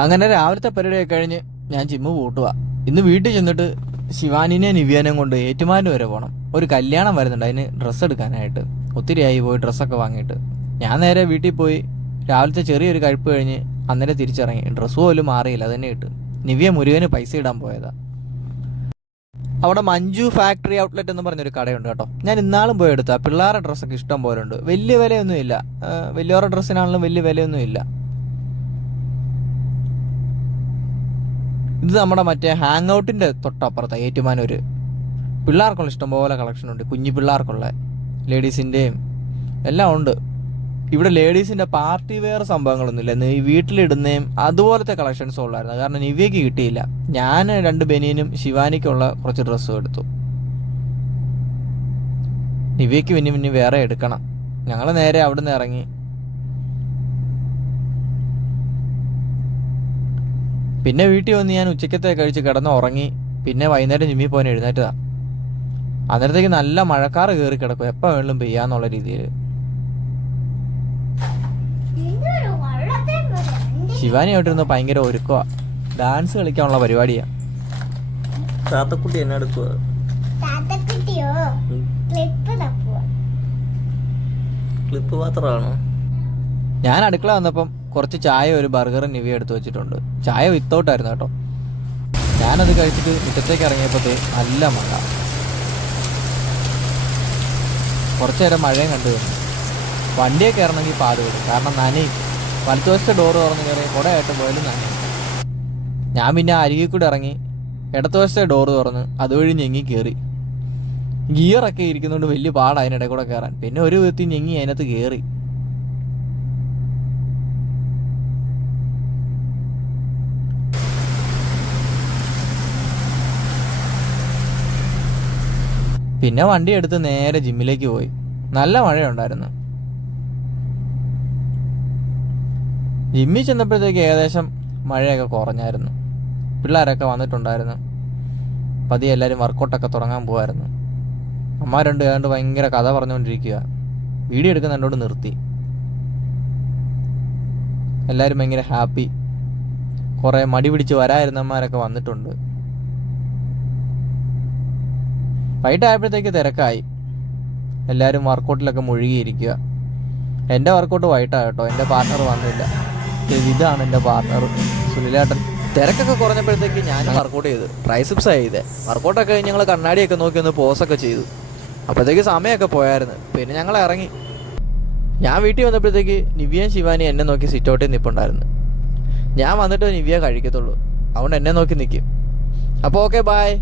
അങ്ങനെ രാവിലത്തെ പരിപാടിയൊക്കെ കഴിഞ്ഞ് ഞാൻ ജിമ്മ് പൂട്ടുക ഇന്ന് വീട്ടിൽ ചെന്നിട്ട് ശിവാനിനെ നിവ്യാനെയും കൊണ്ട് ഏറ്റുമാനും വരെ പോകണം ഒരു കല്യാണം വരുന്നുണ്ട്. അതിന് ഡ്രസ്സ് എടുക്കാനായിട്ട്. ഒത്തിരിയായി പോയി ഡ്രസ്സൊക്കെ വാങ്ങിയിട്ട്. ഞാൻ നേരെ വീട്ടിൽ പോയി രാവിലത്തെ ചെറിയൊരു കഴിപ്പ് കഴിഞ്ഞ് അന്നേരം തിരിച്ചിറങ്ങി. ഡ്രസ്സ് പോലും മാറിയില്ല. അതന്നെ ഇട്ട്. നിവ്യ മുരുകന് പൈസ ഇടാൻ പോയതാ. അവിടെ മഞ്ജു ഫാക്ടറി ഔട്ട്ലെറ്റ് എന്ന് പറഞ്ഞൊരു കടയുണ്ട് കേട്ടോ. ഞാൻ ഇന്നാളും പോയി എടുത്താ. പിള്ളേരുടെ ഡ്രസ്സൊക്കെ ഇഷ്ടം പോലെ ഉണ്ട്. വലിയ വിലയൊന്നുമില്ല. വലിയവരുടെ ഡ്രസ്സിനാണെങ്കിലും വലിയ വിലയൊന്നും ഇത് നമ്മുടെ മറ്റേ ഹാങ് ഔട്ടിന്റെ തൊട്ടപ്പുറത്താ ഏറ്റുമാനൂര് പിള്ളേർക്കുള്ള ഇഷ്ടംപോലെ കളക്ഷൻ ഉണ്ട്. കുഞ്ഞു പിള്ളേർക്കുള്ള ലേഡീസിന്റെയും എല്ലാം ഉണ്ട്. ഇവിടെ ലേഡീസിന്റെ പാർട്ടി വെയർ സംഭവങ്ങളൊന്നുമില്ല. ഈ വീട്ടിലിടുന്നതും അതുപോലത്തെ കളക്ഷൻസും ഉള്ളായിരുന്നു. കാരണം നിവ്യക്ക് കിട്ടിയില്ല. ഞാൻ രണ്ട് ബനിയനും ശിവാനിക്കുള്ള കുറച്ച് ഡ്രസ്സും എടുത്തു. നിവ്യക്ക് പിന്നെ പിന്നെ വേറെ എടുക്കണം. ഞങ്ങൾ നേരെ അവിടുന്ന് ഇറങ്ങി പിന്നെ വീട്ടിൽ വന്ന് ഞാൻ ഉച്ചക്കത്തെ കഴിച്ച് കിടന്ന് ഉറങ്ങി. പിന്നെ വൈകുന്നേരം ജിമ്മിൽ പോകാൻ എഴുന്നേറ്റതാ. അന്നേരത്തേക്ക് നല്ല മഴക്കാറ് കയറി കിടക്കും. എപ്പോൾ വേണമെങ്കിലും പെയ്യാന്നുള്ള രീതിയിൽ. ശിവാനി ആയിട്ടിരുന്ന് ഭയങ്കര ഒരുക്കുക ഡാൻസ് കളിക്കാനുള്ള പരിപാടിയാ. താത്തക്കുട്ടി എന്നെ എടുക്കുക ക്ലിപ്പ് മാത്രമാണോ? ഞാൻ അടുക്കള വന്നപ്പം കുറച്ച് ചായ ഒരു ബർഗറും നിവി എടുത്ത് വെച്ചിട്ടുണ്ട്. ചായ വിത്തൗട്ടായിരുന്നു കേട്ടോ. ഞാനത് കഴിച്ചിട്ട് മുറ്റത്തേക്ക് ഇറങ്ങിയപ്പോൾ നല്ല മഴ. കുറച്ച് നേരം മഴയും കണ്ടു വരുന്നു വണ്ടിയൊക്കെ ഇറങ്ങണമെങ്കിൽ പാട് വരും. കാരണം നനയും. വലത്തുവശത്തെ ഡോറ് തുറന്ന് കയറി കുടയായിട്ട് പോയാലും നനയും. ഞാൻ പിന്നെ അരികിൽ കൂടെ ഇറങ്ങി ഇടത്തുവശത്തെ ഡോറ് തുറന്ന് അതുവഴി ഞെങ്ങി കയറി ഗിയറൊക്കെ ഇരിക്കുന്നതുകൊണ്ട് വലിയ പാടാണ് അതിനിടെ കൂടെ കയറാൻ. പിന്നെ ഒരു വിധത്തിൽ ഞെങ്ങി അതിനകത്ത് കയറി പിന്നെ വണ്ടി എടുത്ത് നേരെ ജിമ്മിലേക്ക് പോയി. നല്ല മഴയുണ്ടായിരുന്നു. ജിമ്മിൽ ചെന്നപ്പോഴത്തേക്ക് ഏകദേശം മഴയൊക്കെ കുറഞ്ഞായിരുന്നു. പിള്ളേരൊക്കെ വന്നിട്ടുണ്ടായിരുന്നു. പതിയെ എല്ലാവരും വർക്കൗട്ടൊക്കെ തുടങ്ങാൻ പോവായിരുന്നു. അമ്മ രണ്ട് ഏതാണ്ട് ഭയങ്കര കഥ പറഞ്ഞുകൊണ്ടിരിക്കുക വീഡിയോ എടുക്കുന്ന എന്നോട് നിർത്തി. എല്ലാവരും ഭയങ്കര ഹാപ്പി. കുറേ മടി പിടിച്ച് വരായിരുന്നമാരൊക്കെ വന്നിട്ടുണ്ട്. വൈകിട്ടായപ്പോഴത്തേക്ക് തിരക്കായി. എല്ലാവരും വർക്കൗട്ടിലൊക്കെ മുഴുകിയിരിക്കുക. എന്റെ വർക്കൗട്ട് വൈകിട്ടാണ് കേട്ടോ. എന്റെ പാർട്ണർ വന്നില്ല. ഇത് ഇതാണ് എന്റെ പാർട്ണർ സുനിലേട്ടൻ. തിരക്കൊക്കെ കുറഞ്ഞപ്പോഴത്തേക്ക് ഞാൻ വർക്കൗട്ട് ചെയ്തു. ട്രൈസിപ്സ് ചെയ്തേ വർക്കൗട്ടൊക്കെ കഴിഞ്ഞ് ഞങ്ങൾ കണ്ണാടിയൊക്കെ നോക്കി ഒന്ന് പോസൊക്കെ ചെയ്തു. അപ്പോഴത്തേക്ക് സമയമൊക്കെ പോയായിരുന്നു. പിന്നെ ഞങ്ങൾ ഇറങ്ങി. ഞാൻ വീട്ടിൽ വന്നപ്പോഴത്തേക്ക് നിവ്യയും ശിവാനി എന്നെ നോക്കി സിറ്റ് ഔട്ടിൽ നിൽപ്പുണ്ടായിരുന്നു ഞാൻ വന്നിട്ട് നിവ്യ കഴിക്കത്തുള്ളൂ. അതുകൊണ്ട് എന്നെ നോക്കി നിൽക്കും അപ്പോൾ ഓക്കെ ബായ്